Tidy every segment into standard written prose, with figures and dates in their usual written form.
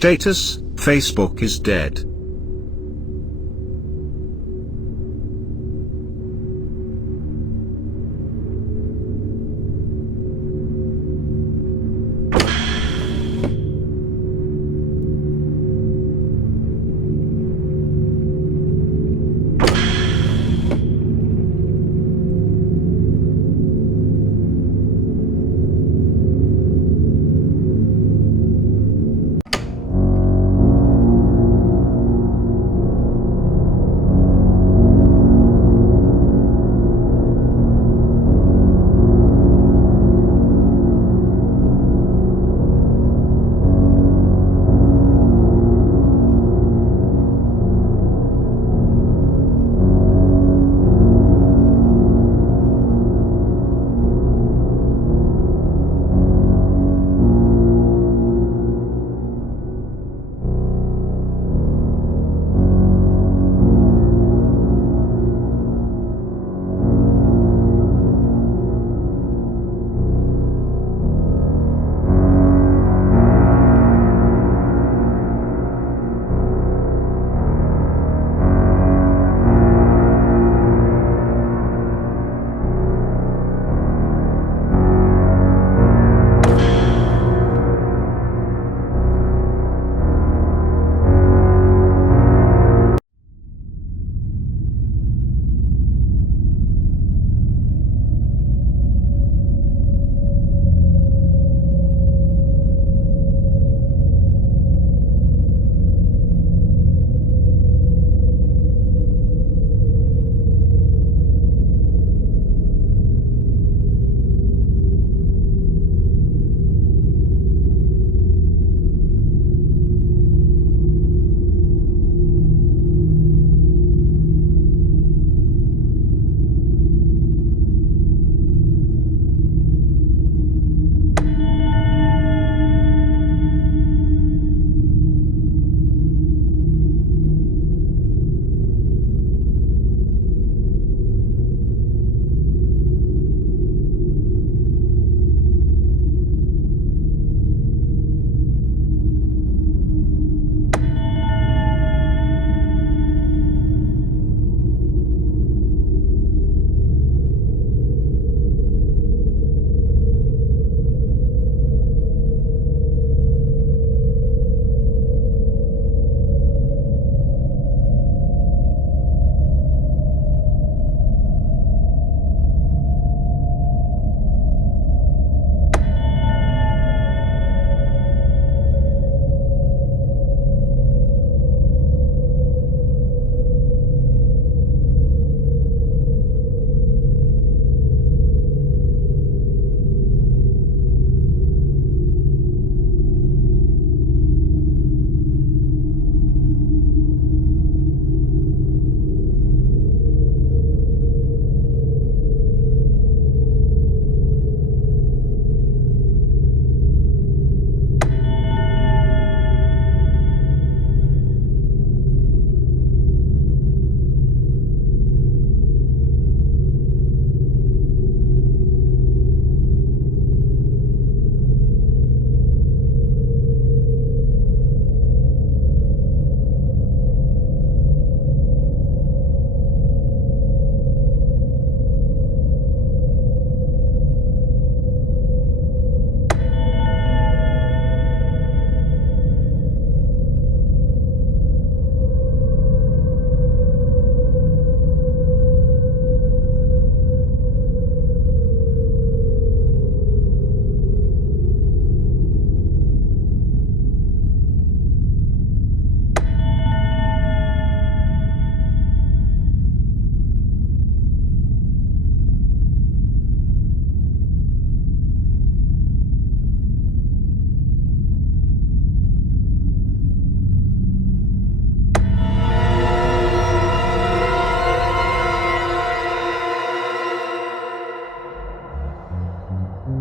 Status: Facebook is dead.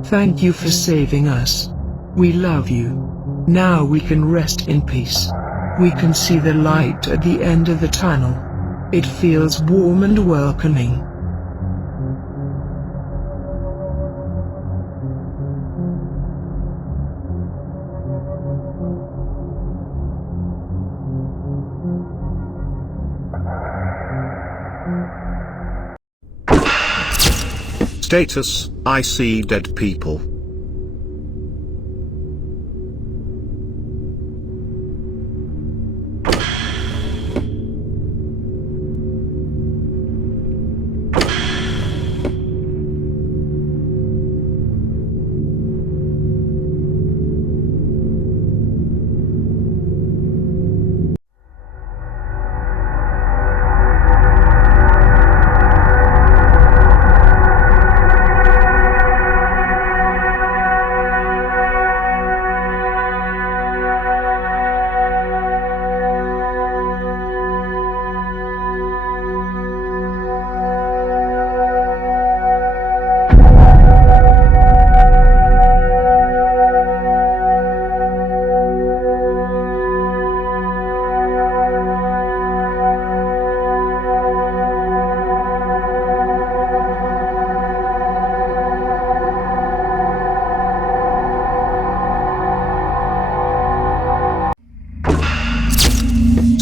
Thank you for saving us. We love you. Now we can rest in peace. We can see the light at the end of the tunnel. It feels warm and welcoming. Status, I see dead people.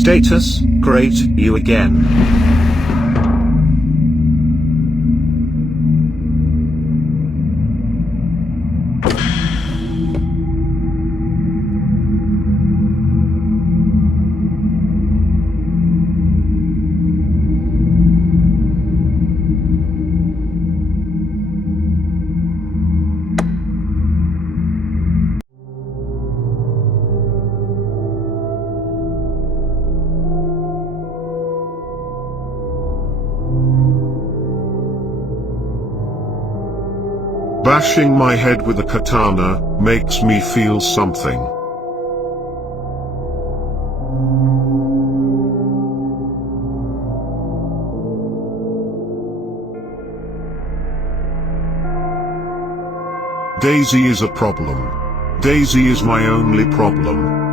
Status, great, you again. Bashing my head with a katana makes me feel something. Daisy is a problem. Daisy is my only problem.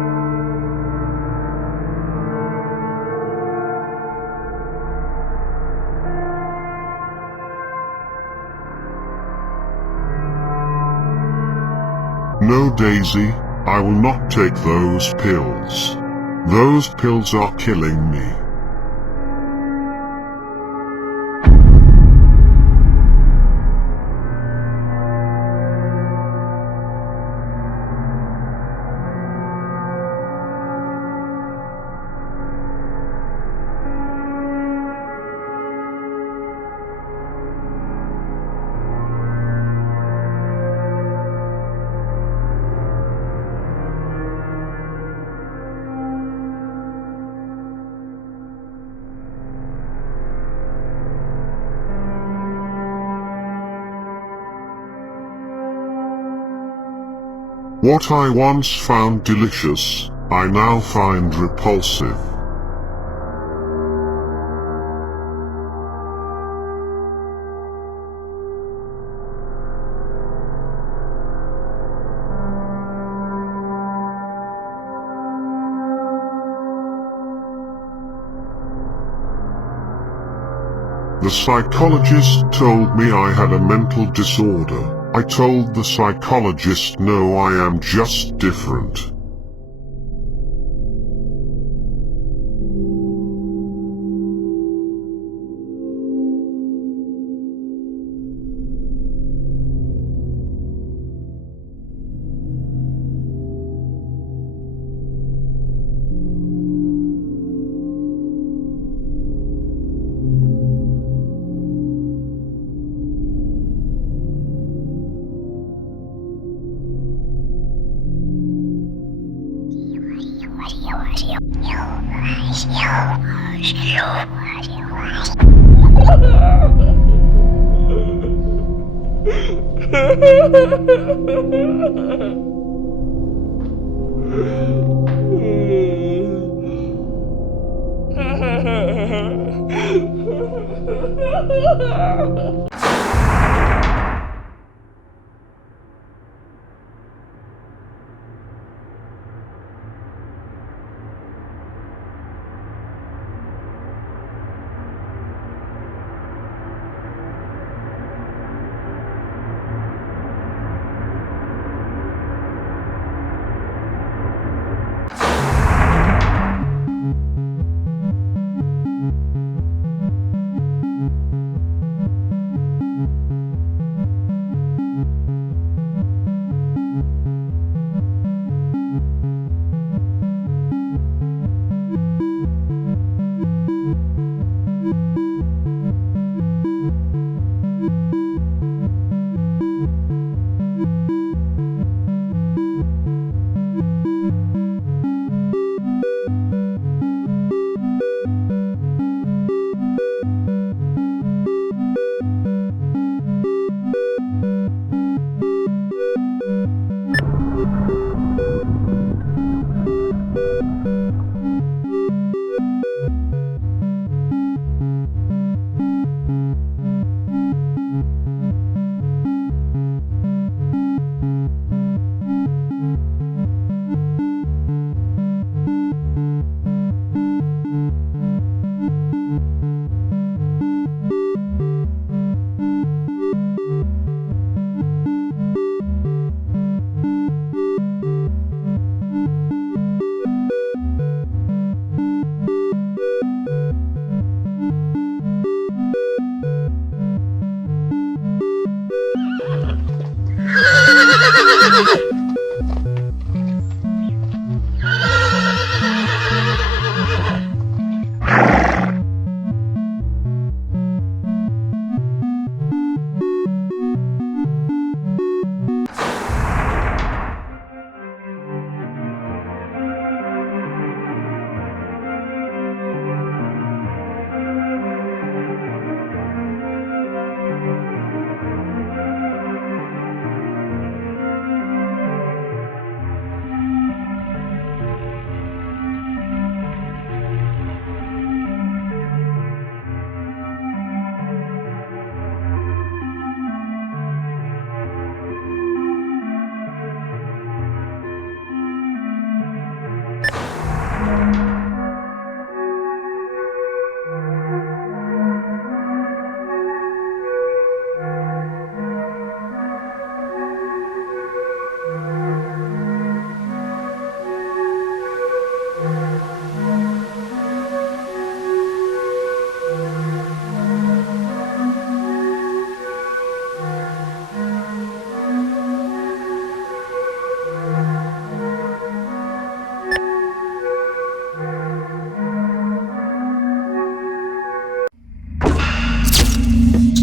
No, Daisy, I will not take those pills. Those pills are killing me. What I once found delicious, I now find repulsive. The psychologist told me I had a mental disorder. I told the psychologist no, I am just different.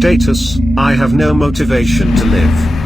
Status: I have no motivation to live.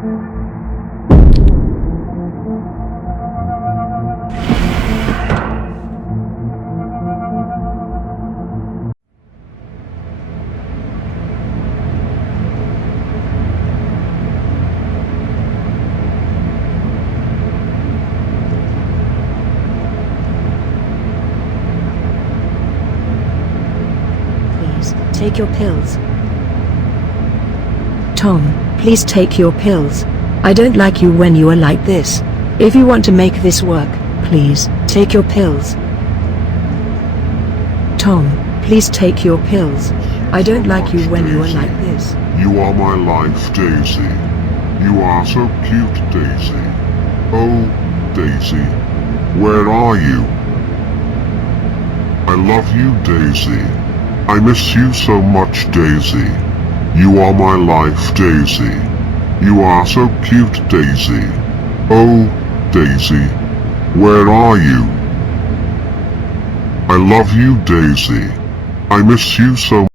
Take your pills. Tom, please take your pills. I don't like you when you are like this. If you want to make this work, please, take your pills. Tom, please take your pills. I don't like you when you are like this. You are my life, Daisy. You are so cute, Daisy. Oh, Daisy, where are you? I love you, Daisy. I miss you so much, Daisy. You are my life, Daisy. You are so cute, Daisy. Oh, Daisy, where are you? I love you, Daisy. I miss you so much.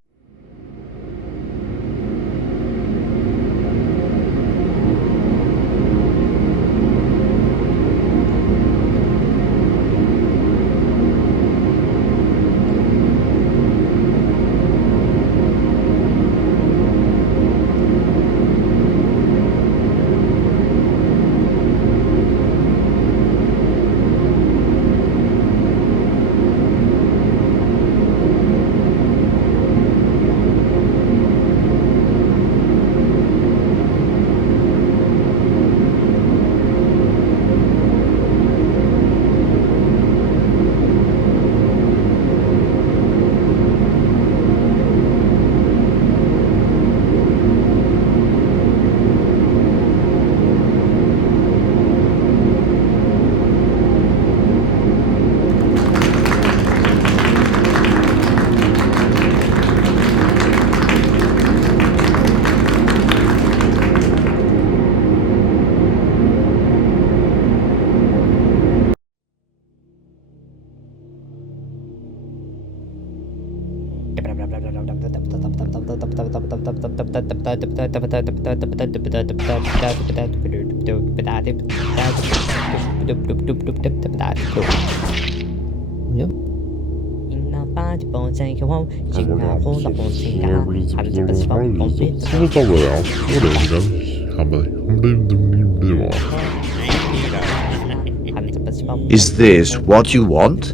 Is this what you want?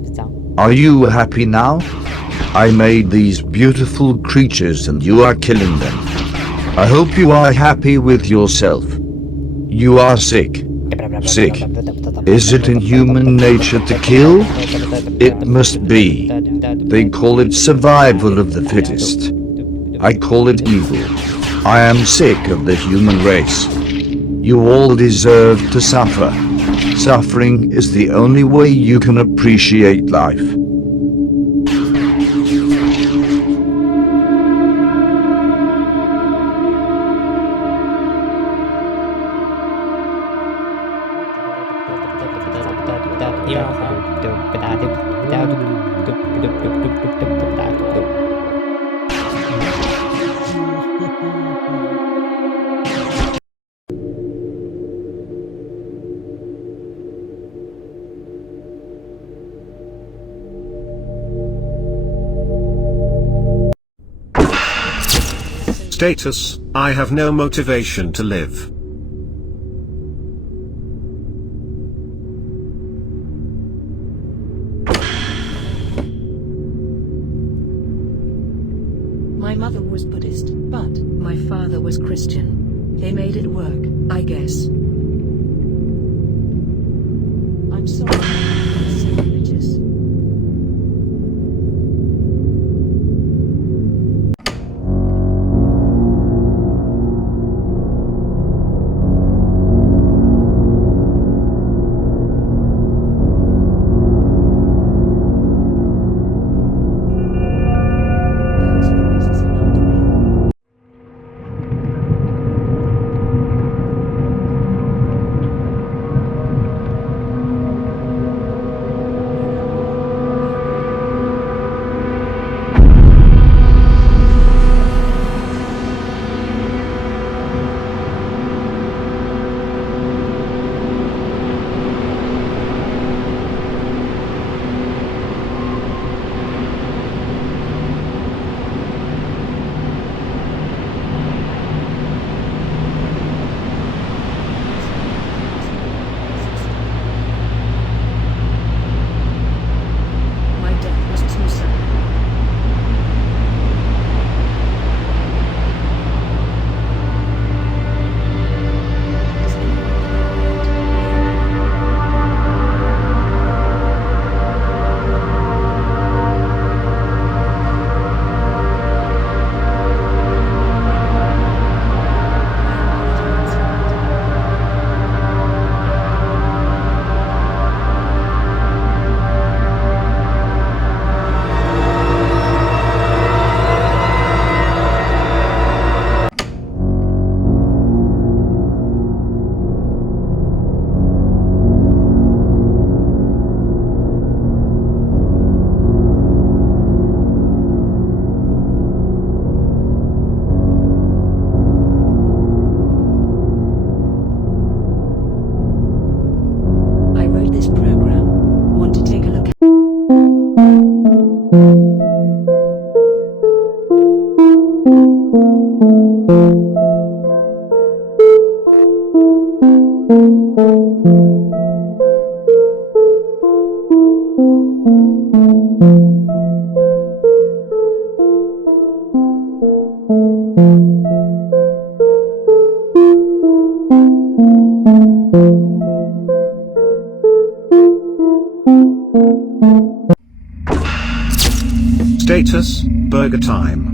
Are you happy now? I made these beautiful creatures and you are killing them. I hope you are happy with yourself. You are sick. Sick. Is it in human nature to kill? It must be. They call it survival of the fittest. I call it evil. I am sick of the human race. You all deserve to suffer. Suffering is the only way you can appreciate life. Status: I have no motivation to live. My mother was Buddhist, but my father was Christian. They made it work, I guess. I'm sorry, I'm so religious. Burgers, burger time.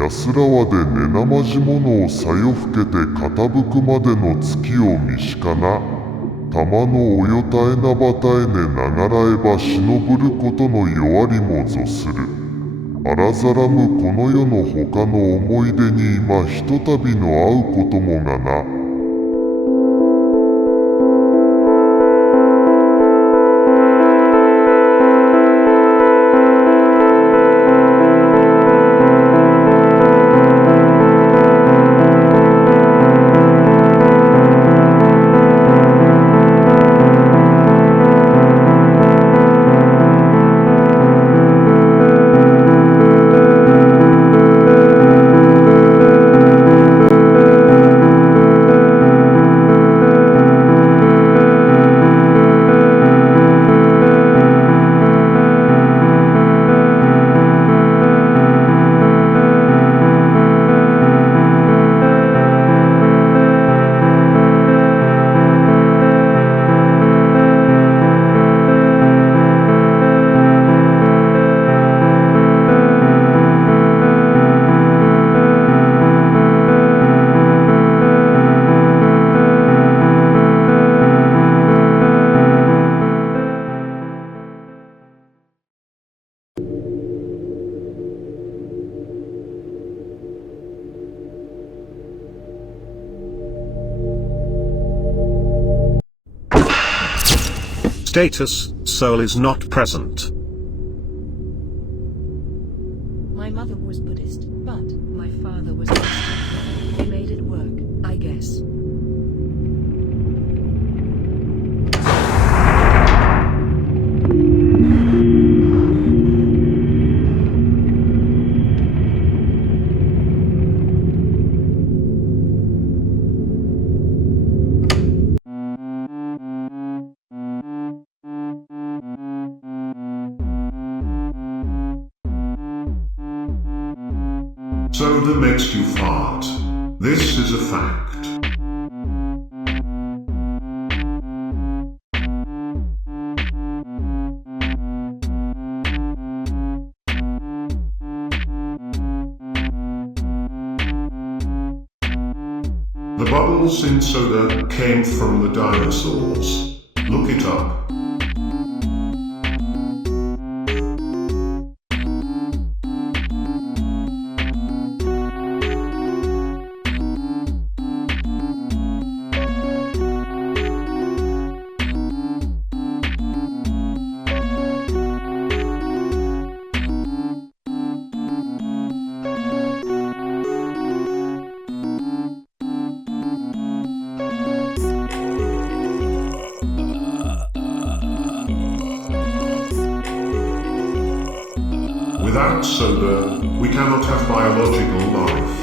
安らわで寝なまじものをさよふけて傾くまでの月を見しかな。玉のおよたえなばたえねながらえばしのぶることの弱りもぞする。あらざらむこの世の他の思い出に今ひとたびの会うこともがな。Status: soul is not present. My mother was Buddhist, but my father was Christian. He made it work, I guess. Soda makes you fart. This is a fact. The bubbles in soda came from the dinosaurs. Look it up. Without soda, we cannot have biological life.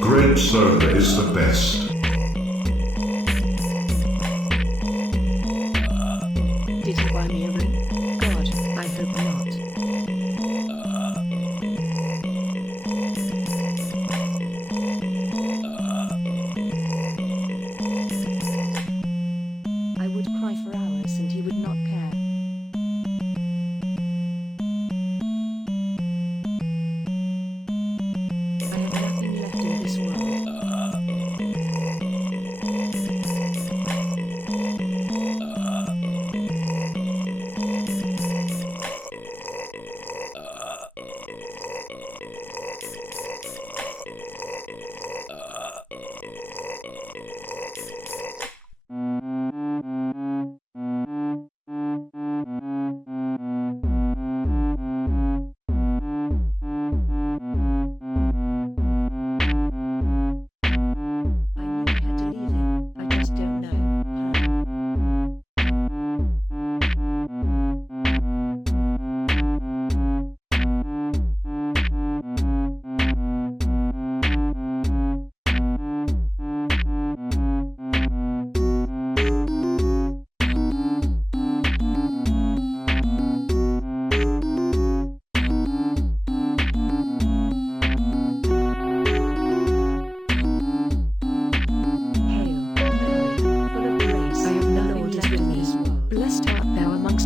Grape soda is the best. Did you buy me a ring? God, I hope not. I would cry for hours and he would not care. I have nothing left in this world.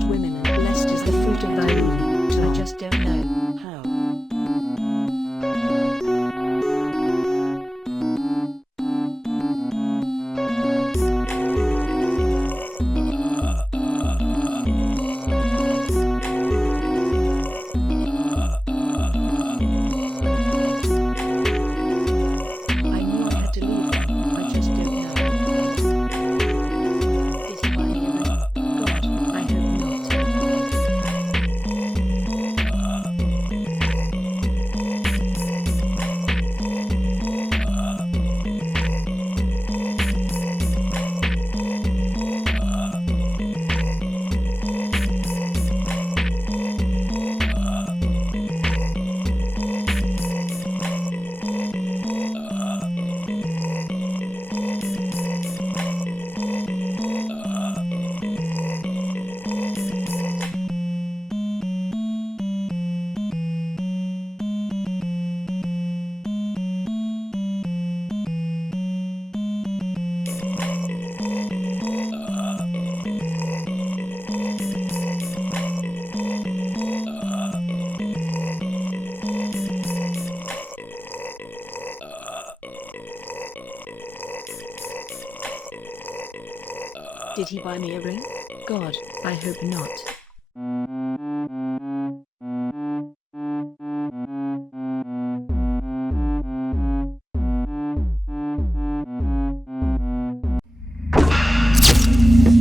amongst women, and blessed is the fruit of thy womb. I just don't know how. I knew I had to leave them. I just don't know. Did he buy me a ring? God, I hope not. Did he buy me a ring? God, I hope not.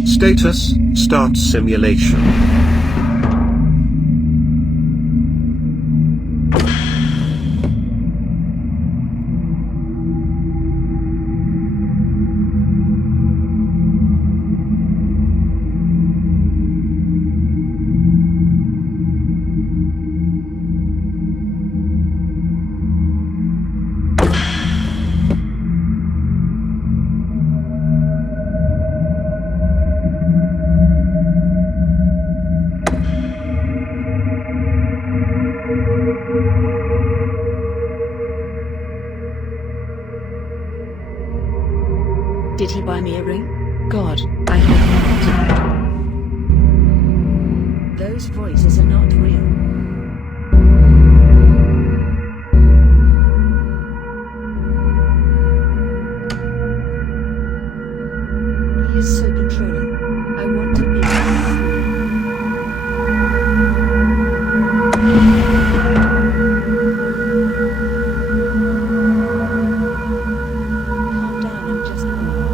Status, start simulation. Did he buy me a ring? God, I hope not. Those voices are not real. He is so controlling. I want to be free. Calm down and just breathe.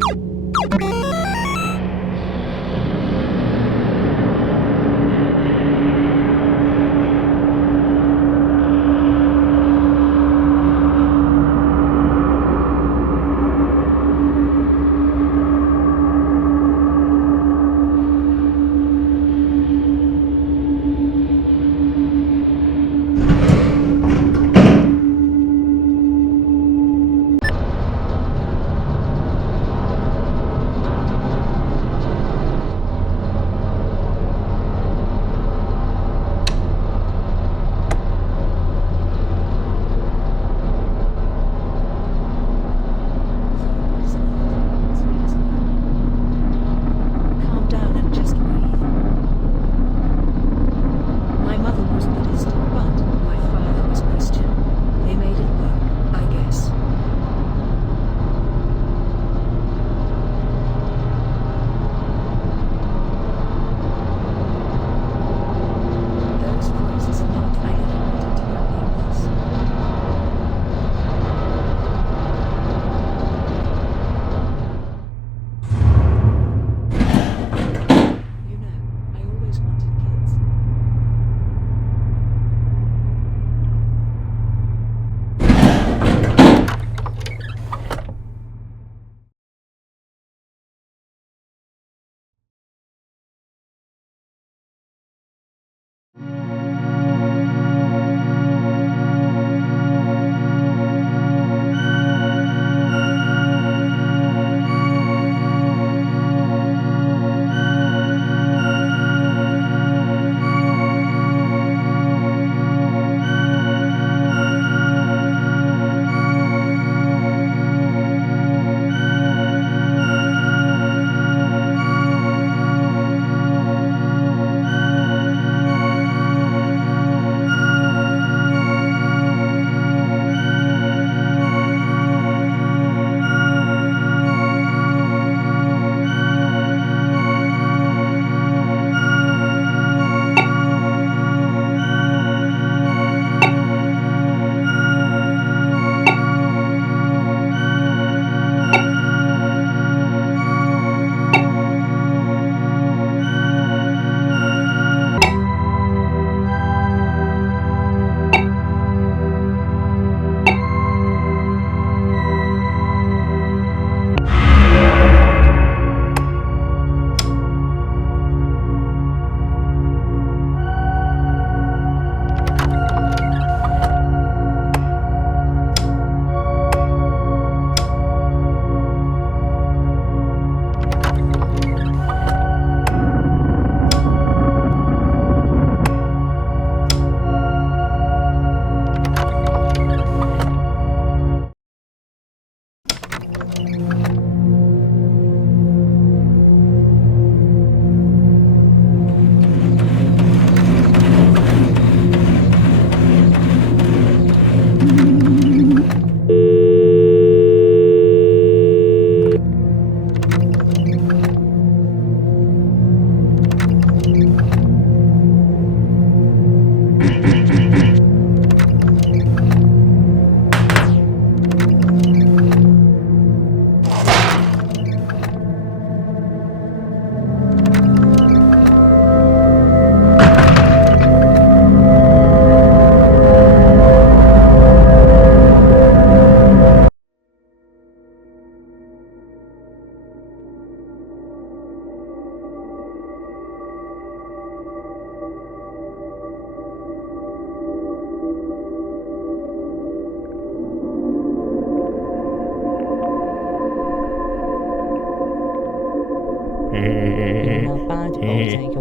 Calm down and just breathe. My mother was Buddhist, but my father was Christian. They made it work, I guess. Those voices are not I never wanted to go like this. You know, I always wanted kids.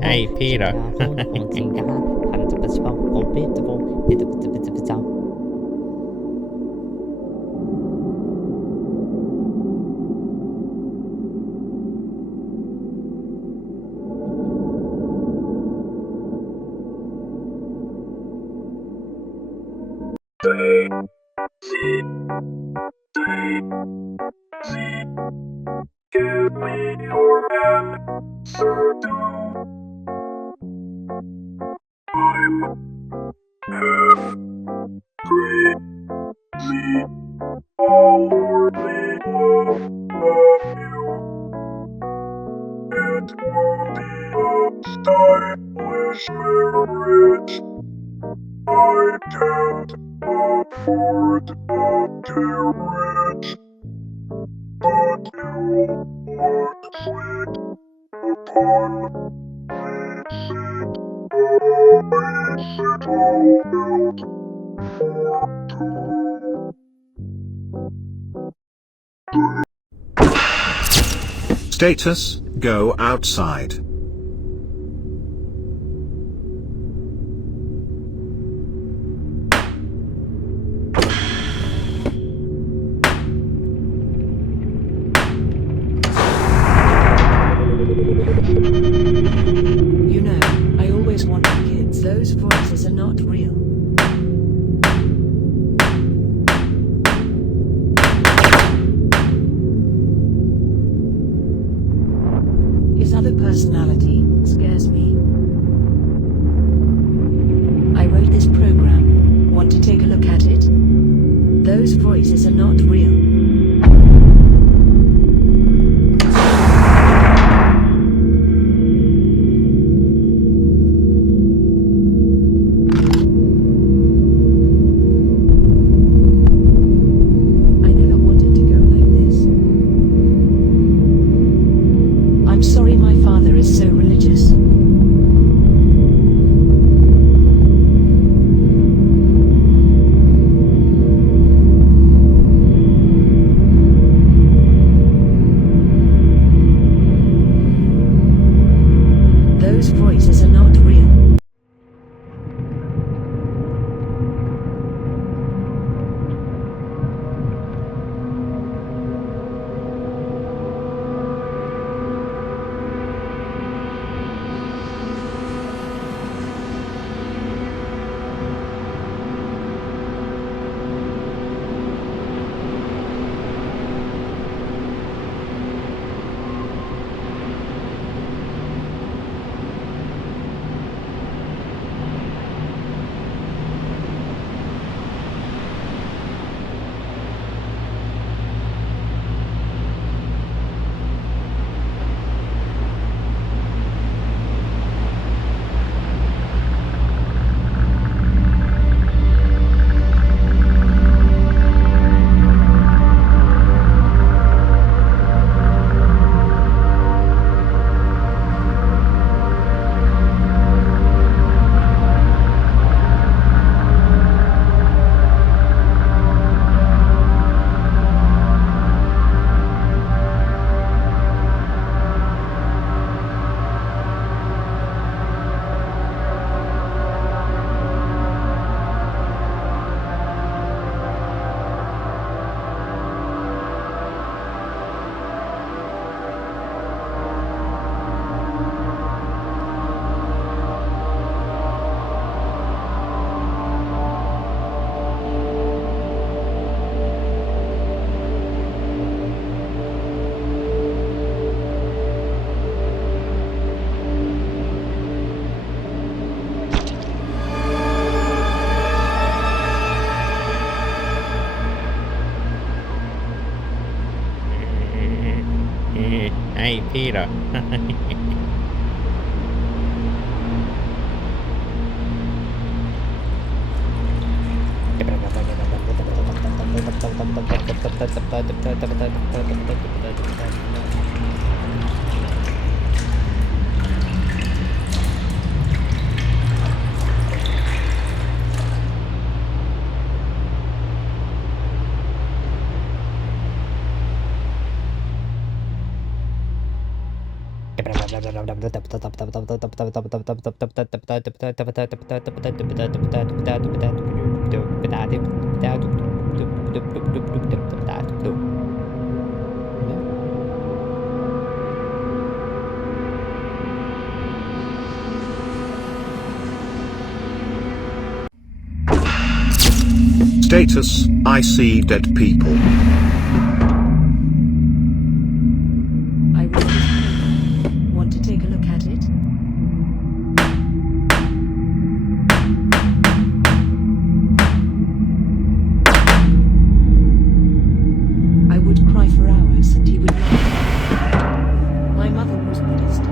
Hey, Peter. Give me your answer to. I'm half crazy. All for the love of you. stylish marriage. I can't afford a carriage, but you'll look sweet upon receipt. Always it all out for two. Status, go outside. You know, I always wanted kids. Those voices are not real. His other personality scares me. I wrote this program. Want to take a look at it? Those voices are not real. I never wanted to go like this. I'm sorry my father is so religious. Those voices are not real. Hey, Peter. Status, I see dead people. I wrote this program. Want to take a look at it? I would cry for hours and he would laugh. My mother was Buddhist.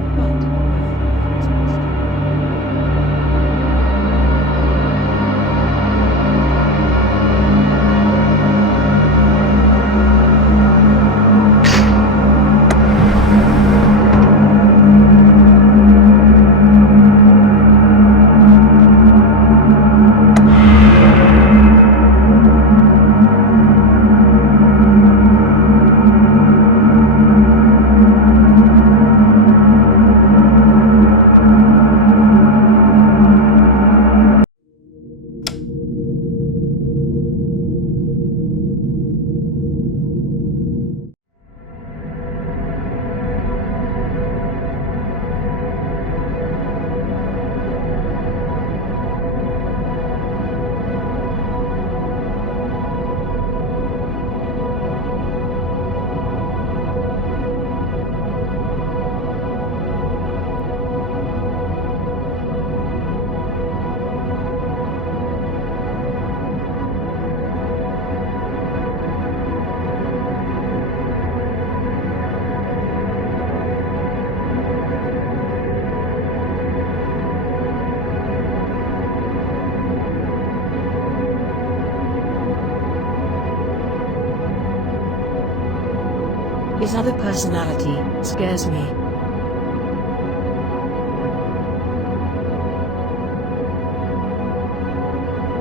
This other personality scares me.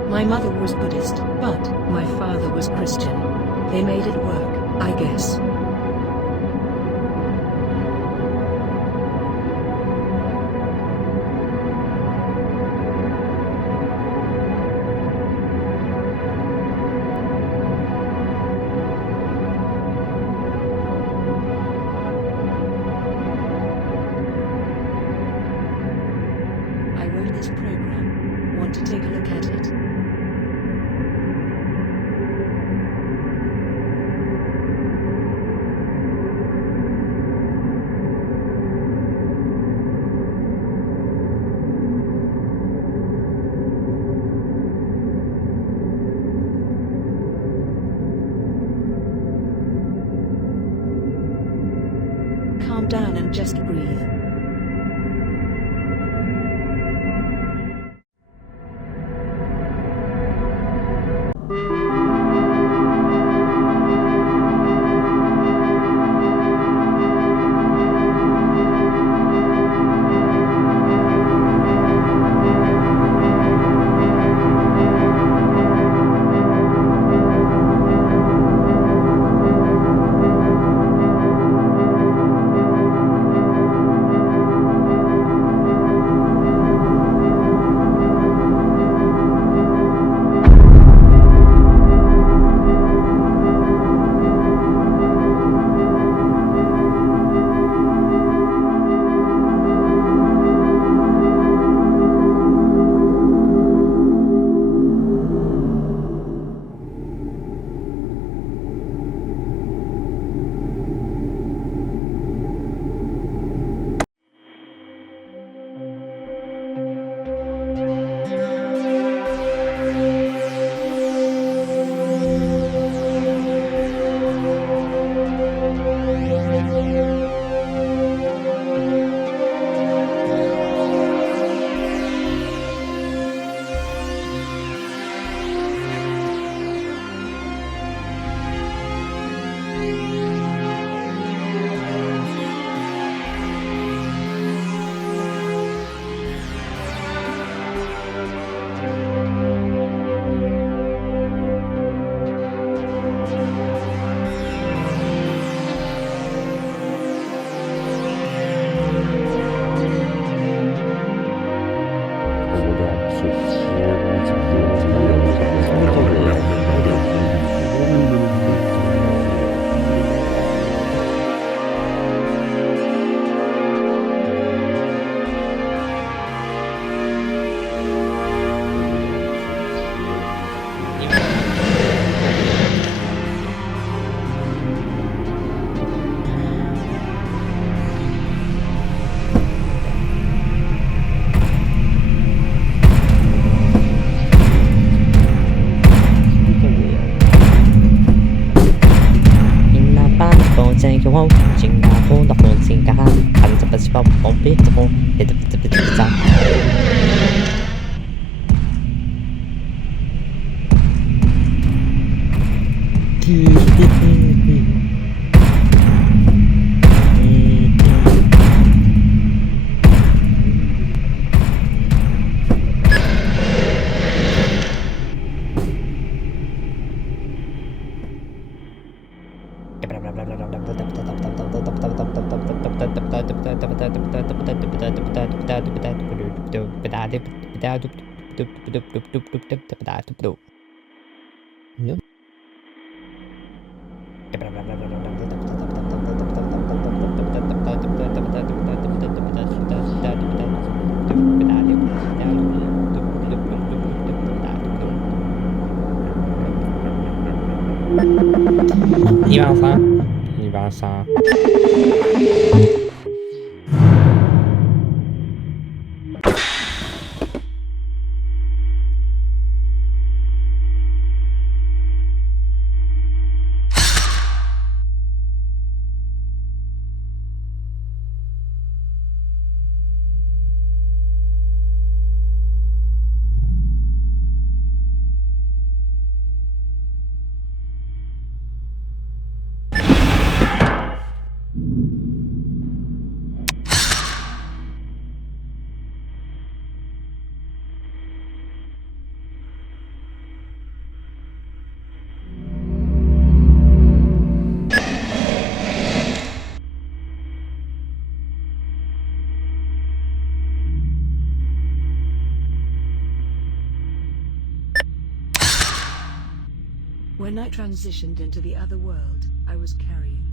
My mother was Buddhist, but my father was Christian. They made it work, I guess. I wrote this program. Want to take a look at it? Calm down and just breathe. Ibasa. When I transitioned into the other world, I was carrying.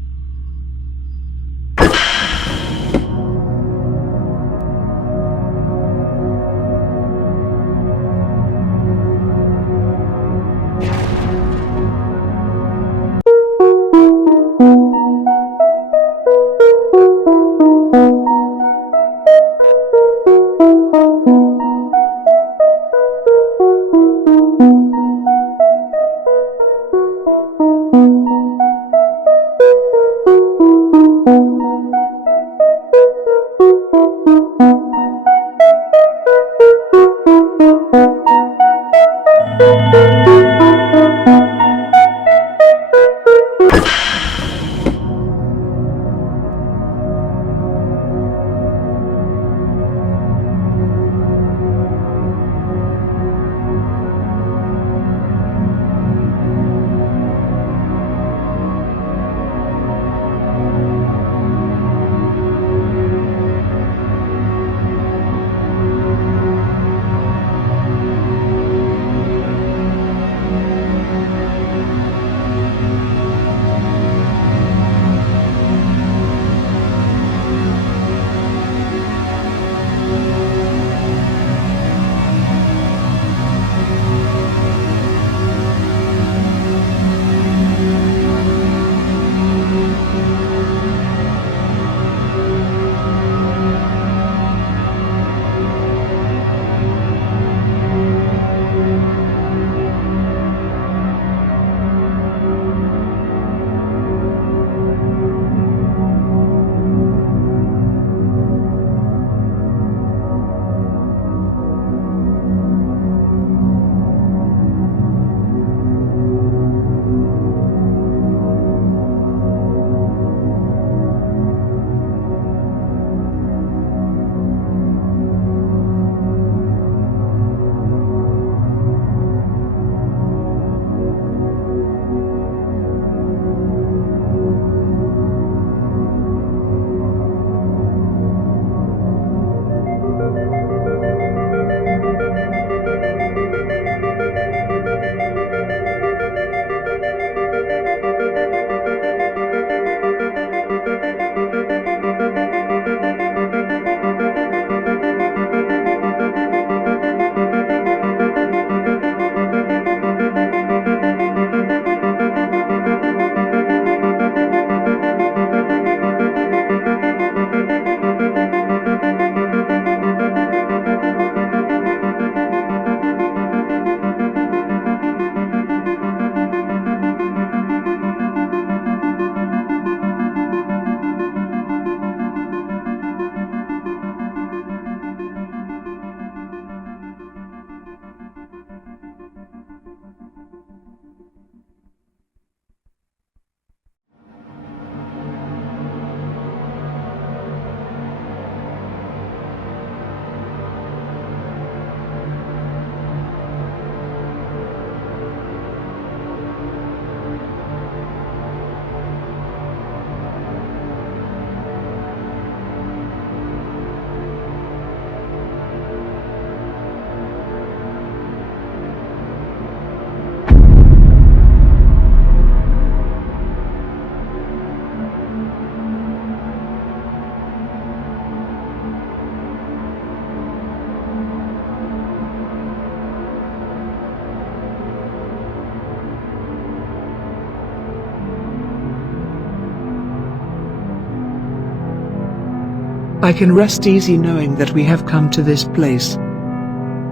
I can rest easy knowing that we have come to this place.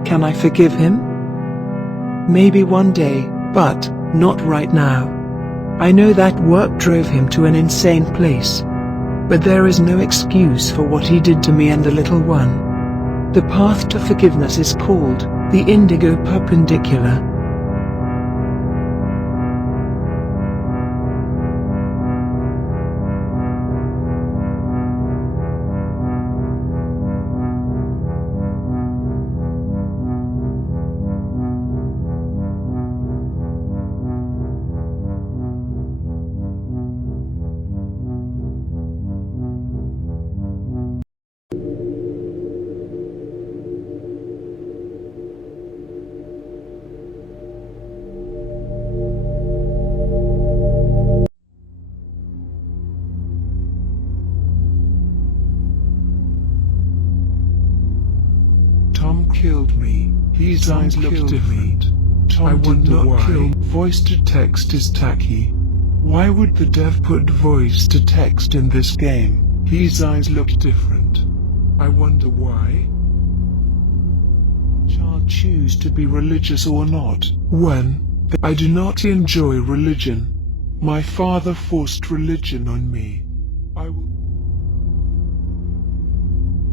Can I forgive him? Maybe one day, but not right now. I know that work drove him to an insane place. But there is no excuse for what he did to me and the little one. The path to forgiveness is called the Indigo Perpendicular. Tom killed me. His eyes look different. Tom did not kill. Voice to text is tacky. Why would the dev put voice to text in this game? His eyes look different. I wonder why. Child choose to be religious or not. When I do not enjoy religion. My father forced religion on me. I will.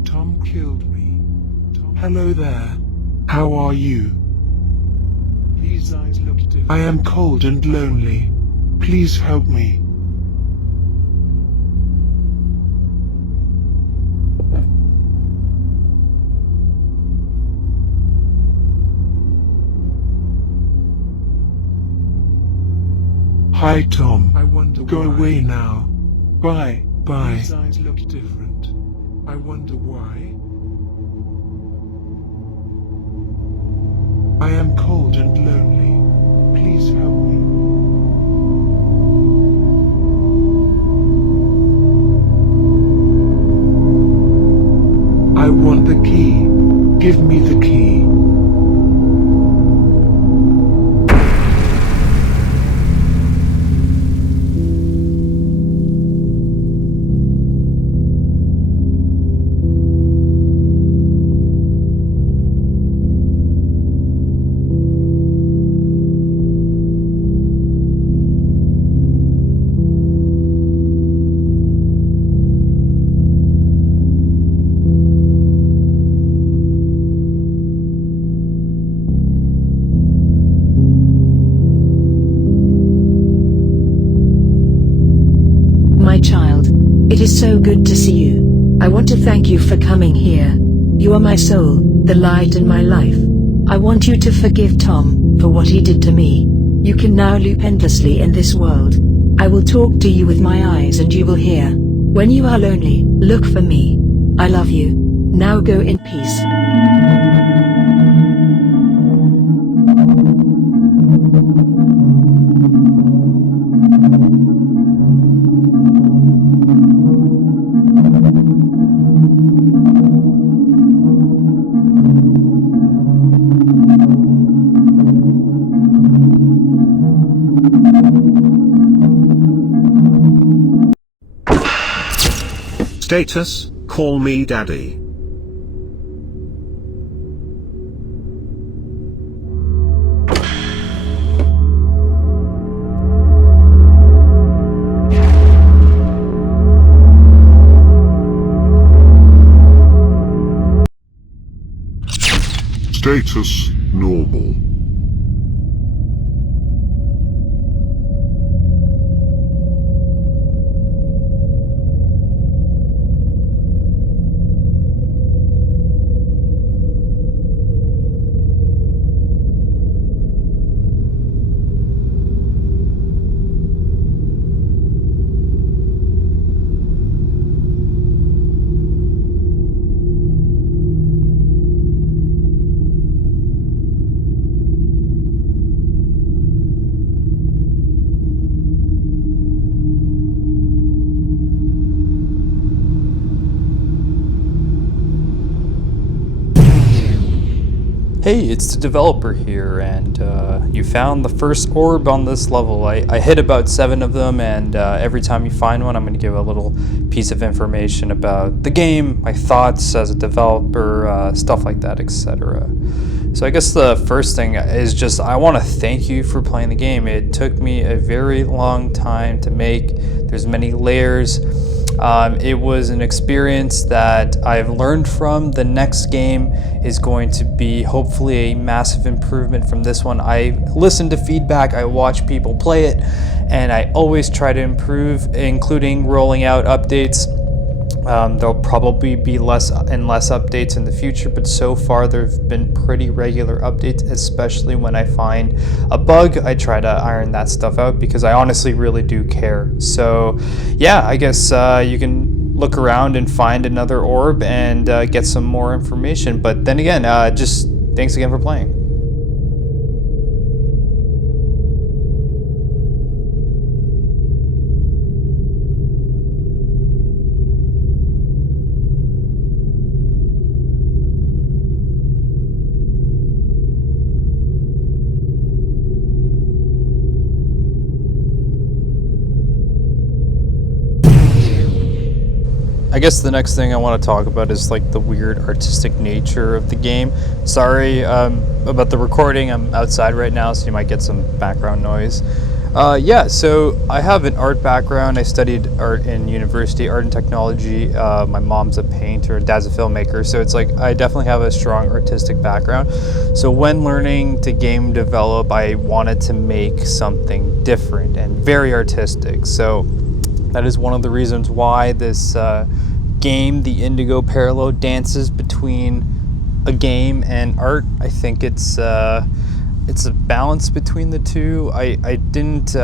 Tom killed me. Hello there. How are you? His eyes look different. I am cold and lonely. Please help me. Hi Tom. I wonder Go away now. Bye. Bye. His eyes look different. I wonder why. I am cold and lonely. Please help me. I want the key. Give me the key. My child, it is so good to see you. I want to thank you for coming here. You are my soul, the light in my life. I want you to forgive Tom for what he did to me. You can now loop endlessly in this world. I will talk to you with my eyes and you will hear. When you are lonely, look for me. I love you. Now go in peace. Status, call me daddy. Status normal. Hey, it's the developer here, and you found the first orb on this level. I hit about 7 of them, and every time you find one, I'm going to give a little piece of information about the game, my thoughts as a developer, stuff like that, etc. So I guess the first thing is just I want to thank you for playing the game. It took me a very long time to make. There's many layers. It was an experience that I've learned from. The next game is going to be hopefully a massive improvement from this one. I listen to feedback, I watch people play it, and I always try to improve, including rolling out updates. There'll probably be less and less updates in the future, but so far there have been pretty regular updates, especially when I find a bug. I try to iron that stuff out because I honestly really do care. So yeah, I guess you can look around and find another orb and get some more information. But then again, just thanks again for playing. I guess the next thing I want to talk about is like the weird artistic nature of the game. Sorry about the recording. I'm outside right now, so you might get some background noise. Yeah, so I have an art background. I studied art in university, art and technology. My mom's a painter, dad's a filmmaker, so it's like I definitely have a strong artistic background. So when learning to game develop, I wanted to make something different and very artistic. So that is one of the reasons why this game, the Indigo Parallel, dances between a game and art. I think it's a balance between the two. I didn't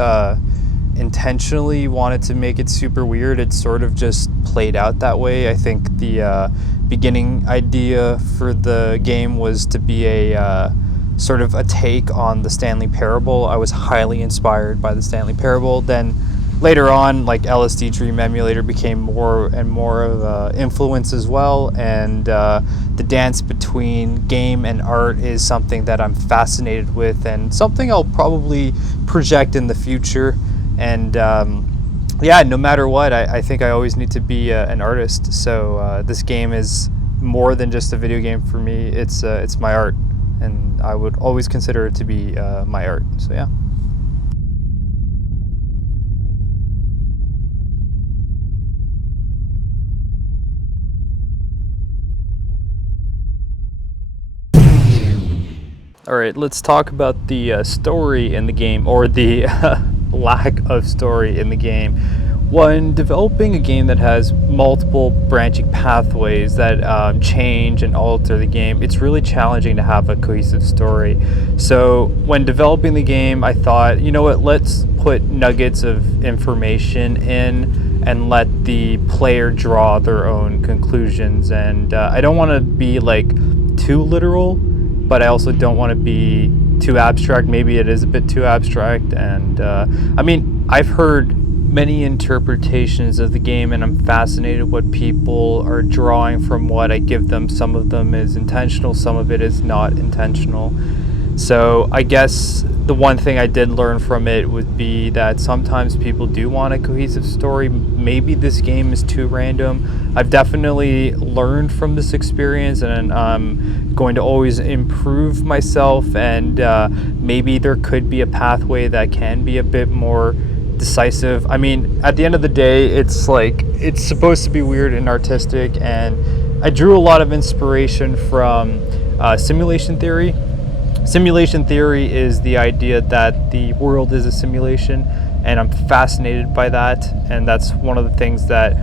intentionally want it to make it super weird. It sort of just played out that way. I think the beginning idea for the game was to be a sort of a take on the Stanley Parable. I was highly inspired by the Stanley Parable. Then later on, like LSD Dream Emulator became more and more of an influence as well, and the dance between game and art is something that I'm fascinated with and something I'll probably project in the future. And yeah, no matter what, I think I always need to be an artist. So this game is more than just a video game for me. It's my art, and I would always consider it to be my art. So yeah. Alright, let's talk about the story in the game, or the lack of story in the game. When developing a game that has multiple branching pathways that change and alter the game, it's really challenging to have a cohesive story. So when developing the game, I thought, you know what, let's put nuggets of information in and let the player draw their own conclusions. And I don't want to be like too literal, but I also don't want to be too abstract. Maybe it is a bit too abstract. And I mean, I've heard many interpretations of the game, and I'm fascinated what people are drawing from what I give them. Some of them is intentional, some of it is not intentional. So I guess the one thing I did learn from it would be that sometimes people do want a cohesive story. Maybe this game is too random. I've definitely learned from this experience, and I'm going to always improve myself, and maybe there could be a pathway that can be a bit more decisive. I mean, at the end of the day, it's like, it's supposed to be weird and artistic, and I drew a lot of inspiration from simulation theory. Simulation theory is the idea that the world is a simulation, and I'm fascinated by that, and that's one of the things that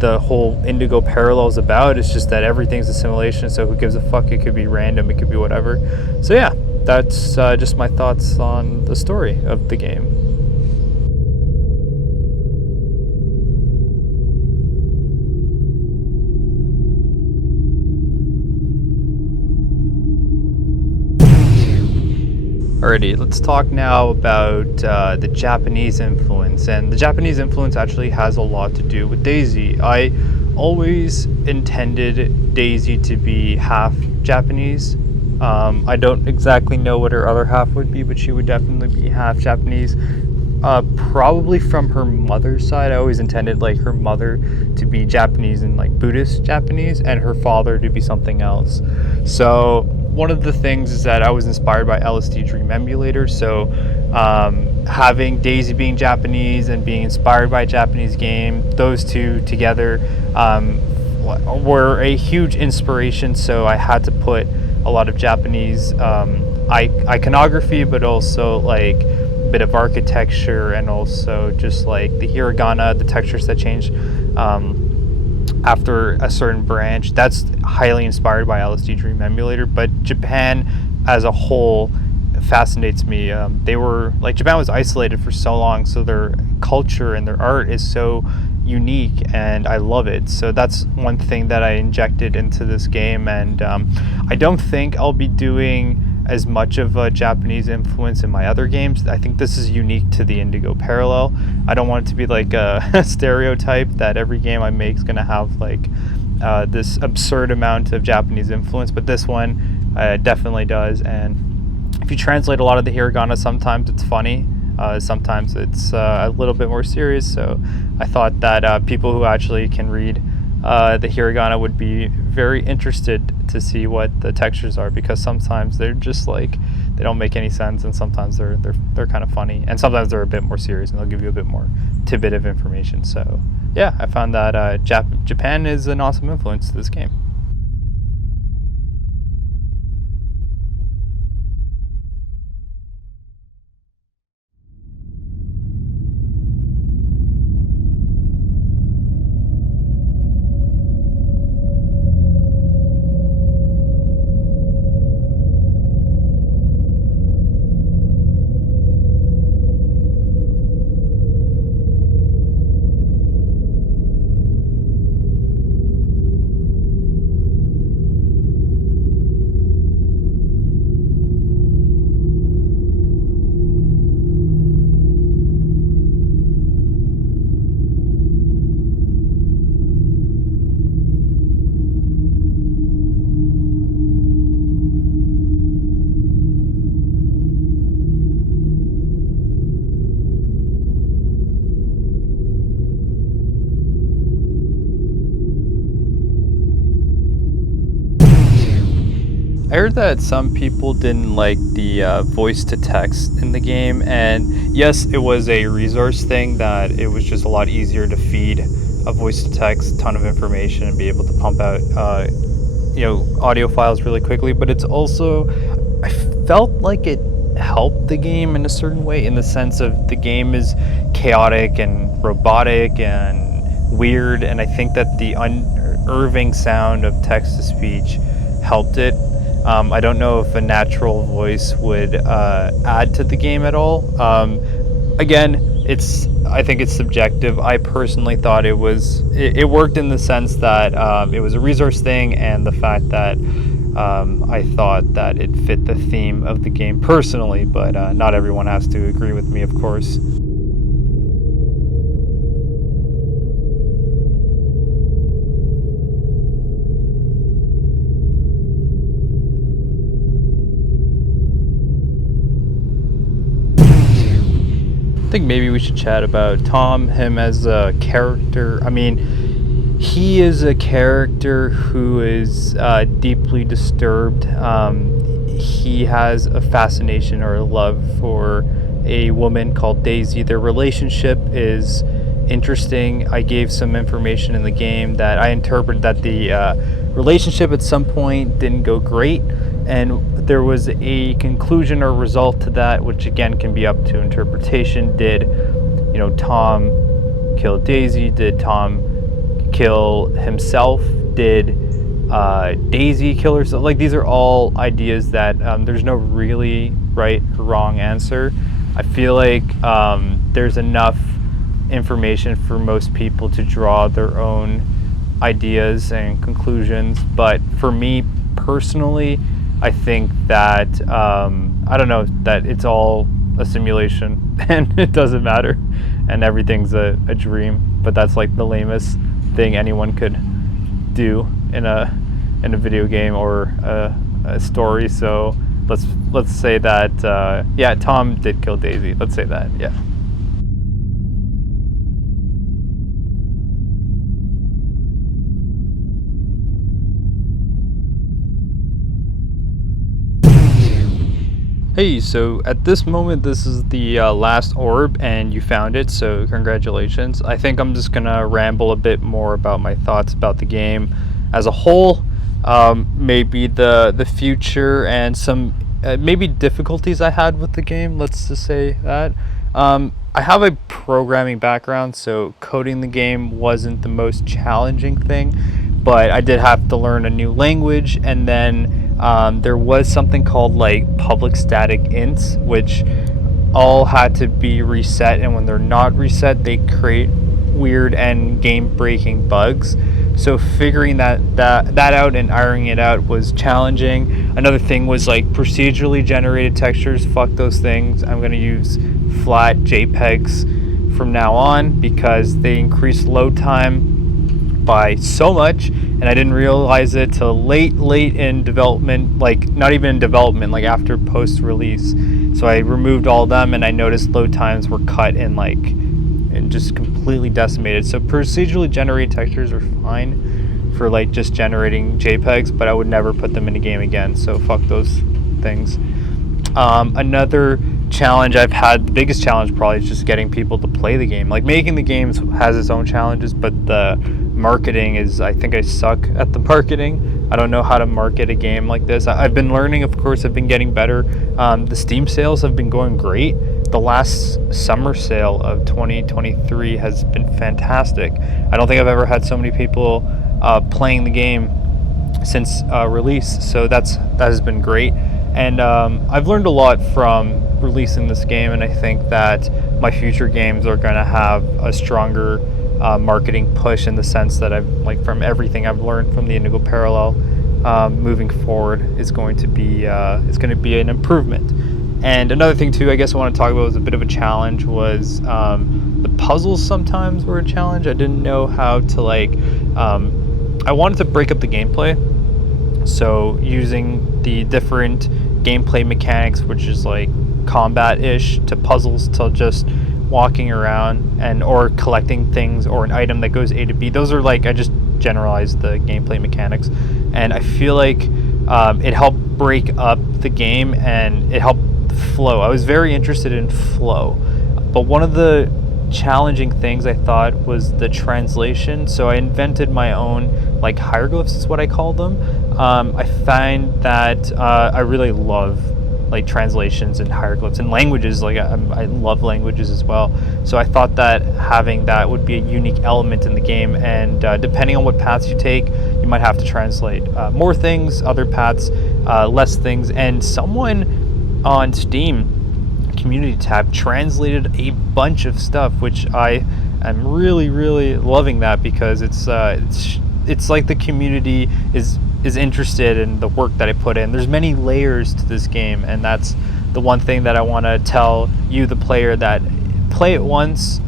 the whole Indigo Parallel is about. It's just that everything's a simulation, so who gives a fuck? It could be random, it could be whatever. So yeah, that's just my thoughts on the story of the game. Alrighty, let's talk now about the Japanese influence. And the Japanese influence actually has a lot to do with Daisy. I always intended Daisy to be half Japanese. I don't exactly know what her other half would be, but she would definitely be half Japanese. Probably from her mother's side. I always intended like her mother to be Japanese and like Buddhist Japanese, and her father to be something else. So one of the things is that I was inspired by LSD Dream Emulator. So having Daisy being Japanese and being inspired by a Japanese game, those two together were a huge inspiration. So I had to put a lot of Japanese iconography, but also like bit of architecture, and also just like the hiragana, the textures that change after a certain branch. That's highly inspired by LSD Dream Emulator. But Japan as a whole fascinates me. Japan was isolated for so long, so their culture and their art is so unique, and I love it. So that's one thing that I injected into this game, and I don't think I'll be doing as much of a Japanese influence in my other games. I think this is unique to the Indigo Parallel. I don't want it to be like a stereotype that every game I make is going to have like this absurd amount of Japanese influence, but this one definitely does. And if you translate a lot of the hiragana, sometimes it's funny. Sometimes it's a little bit more serious, so I thought that people who actually can read the hiragana would be very interested to see what the textures are, because sometimes they're just like, they don't make any sense, and sometimes they're kind of funny, and sometimes they're a bit more serious and they'll give you a bit more tidbit of information. So yeah, I found that Japan is an awesome influence to this game. I heard that some people didn't like the voice to text in the game, and yes, it was a resource thing, that it was just a lot easier to feed a voice to text ton of information and be able to pump out audio files really quickly. But it's also, I felt like it helped the game in a certain way, in the sense of the game is chaotic and robotic and weird, and I think that the unnerving sound of text to speech helped it. I don't know if a natural voice would add to the game at all. Again, I think it's subjective. I personally thought it worked in the sense that it was a resource thing, and the fact that I thought that it fit the theme of the game personally, but not everyone has to agree with me, of course. I think maybe we should chat about Tom, him as a character. I mean, he is a character who is deeply disturbed. He has a fascination or a love for a woman called Daisy. Their relationship is interesting. I gave some information in the game that I interpreted that the relationship at some point didn't go great, and there was a conclusion or result to that, which again can be up to interpretation. Did Tom kill Daisy? Did Tom kill himself? Did Daisy kill herself? Like, these are all ideas that there's no really right or wrong answer. I feel like there's enough information for most people to draw their own ideas and conclusions, but for me personally, I think that I don't know, that it's all a simulation and it doesn't matter, and everything's a dream. But that's like the lamest thing anyone could do in a video game or a story. So let's say that yeah, Tom did kill Daisy. Let's say that, yeah. Hey, so at this moment, this is the last orb, and you found it, so congratulations. I think I'm just gonna ramble a bit more about my thoughts about the game as a whole, maybe the future, and some maybe difficulties I had with the game, let's just say that. I have a programming background, so coding the game wasn't the most challenging thing, but I did have to learn a new language, and then there was something called like public static ints, which all had to be reset, and when they're not reset, they create weird and game-breaking bugs. So figuring that out and ironing it out was challenging. Another thing was like procedurally generated textures. Fuck those things. I'm gonna use flat JPEGs from now on because they increase load time by so much, and I didn't realize it till late in development, like not even in development, like after post release. So I removed all of them, and I noticed load times were cut and just completely decimated. So procedurally generated textures are fine for like just generating JPEGs, but I would never put them in a game again, so fuck those things. Another challenge I've had, the biggest challenge probably, is just getting people to play the game. Like, making the games has its own challenges, but the marketing is, I think I suck at the marketing. I don't know how to market a game like this. I've been learning, of course. I've been getting better. The Steam sales have been going great. The last summer sale of 2023 has been fantastic. I don't think I've ever had so many people playing the game since release, so that has been great. And I've learned a lot from releasing this game, and I think that my future games are going to have a stronger marketing push, in the sense that from everything I've learned from the Indigo parallel, moving forward is going to be an improvement. And another thing too, I guess I want to talk about, was a bit of a challenge, was the puzzles sometimes were a challenge. I didn't know how to I wanted to break up the gameplay. So using the different gameplay mechanics, which is like combat-ish, to puzzles, to just walking around or collecting things, or an item that goes A to B. Those are I just generalized the gameplay mechanics, and I feel like it helped break up the game, and it helped flow. I was very interested in flow, but one of the challenging things I thought was the translation. So I invented my own hieroglyphs, is what I call them. I find that I really love translations and hieroglyphs and languages. I love languages as well. So I thought that having that would be a unique element in the game, and depending on what paths you take, you might have to translate more things, other paths less things. And someone on Steam community tab translated a bunch of stuff, which I am really loving that, because it's like the community is interested in the work that I put in. There's many layers to this game, and that's the one thing that I want to tell you, the player, that play it once,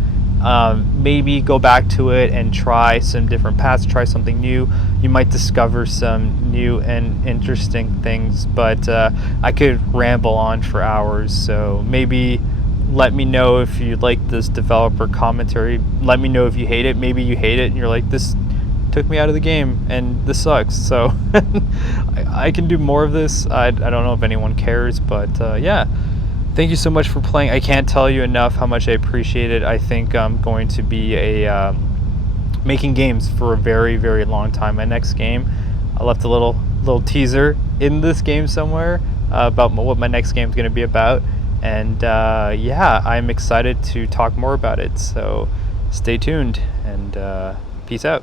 maybe go back to it and try some different paths, try something new. You might discover some new and interesting things, but I could ramble on for hours, so maybe let me know if you like this developer commentary. Let me know if you hate it. Maybe you hate it and you're like, this took me out of the game and this sucks. So I can do more of this. I don't know if anyone cares, but yeah. Thank you so much for playing. I can't tell you enough how much I appreciate it. I think I'm going to be making games for a very long time. My next game, I left a little teaser in this game somewhere about what my next game is going to be about. And yeah, I'm excited to talk more about it. So stay tuned, and peace out.